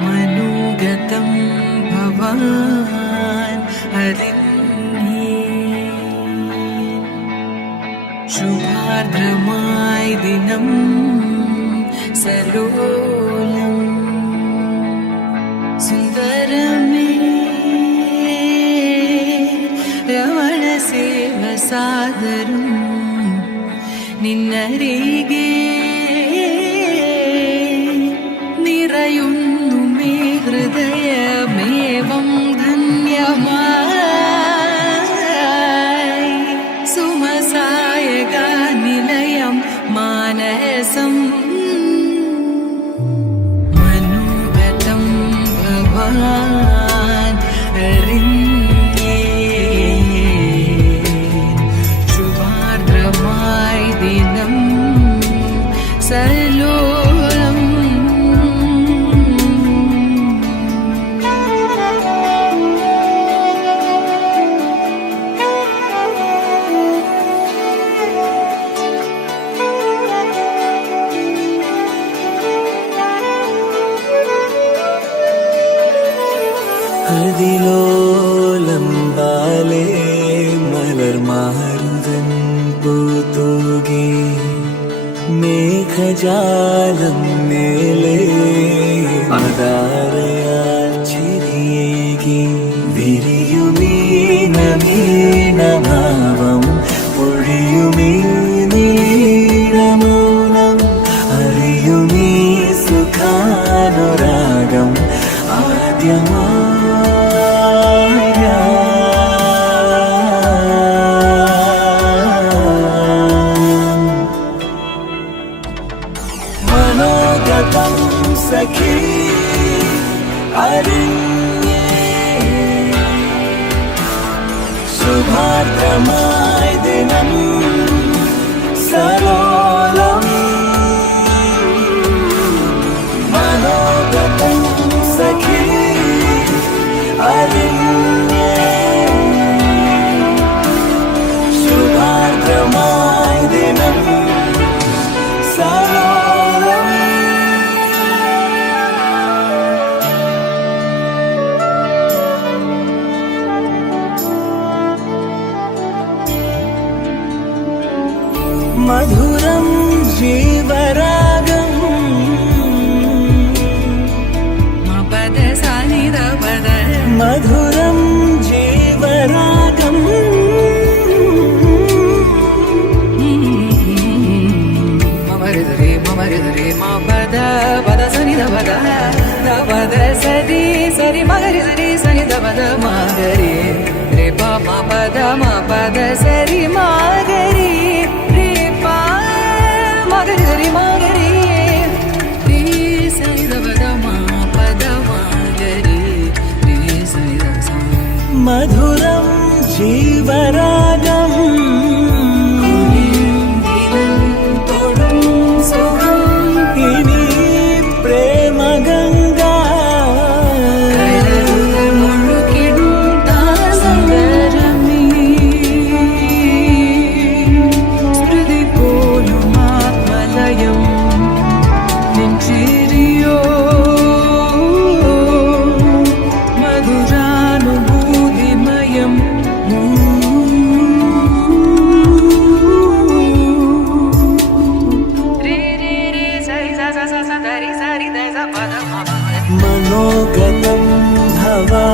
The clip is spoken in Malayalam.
മനോഗതം ഭവാൻ അറിഞ്ഞേ ശുഭാർദ്രമായി ദിനം സലോലം സുന്ദരമേ രമണ സേവ സാദരം നിന്നരികെ നിറയുന്നു മേ ഹൃദയമേവം ധന്യമായി സുമസായക നിലയം മാനസം മനോഗതം ഭവാൻ അറിഞ്ഞേ ശുഭാർദ്രമായി ദിനം സലോലം അതിലോലം ബാലേ മലർമാരുതൻ പൂത്തൂകി മേഘജാലം മേലേ മദാരയാൽ ചിരിയേകി വിരിയുമീ നവീനഭാവം ഒഴിയുമീ നീലമൗനം അറിയുമീ സുഖാനുരാഗം ആദ്യമാ മനോഗതം സഖി അറിഞ്ഞേ ശുഭാർദ്രമായി ദിനം സലോലം മനോഗതം സഖി അറിഞ്ഞേ ശുഭാർദ്രമായി ദിനം സലോലം മധുരം ജീവരാഗം മപദ സാനിദ പദ മധുരം ജീവരാഗം മമരുദരേ മപദ പദ സനിദ പദ പദ സരി സരി മഗരിദരേ സനിദ പദ മഗരി രേ മപദ മപദ സരി മഗരി രേ മഗരിദരേ മഗരി രേ സനിദ പദ മപദ മഗരി രേ സനിദ സ മധുരം ജീവരാഗം ഇനി പ്രേമഗംഗ മധുരാനുഭൂതിമയം മനോഗതം ഭവാൻ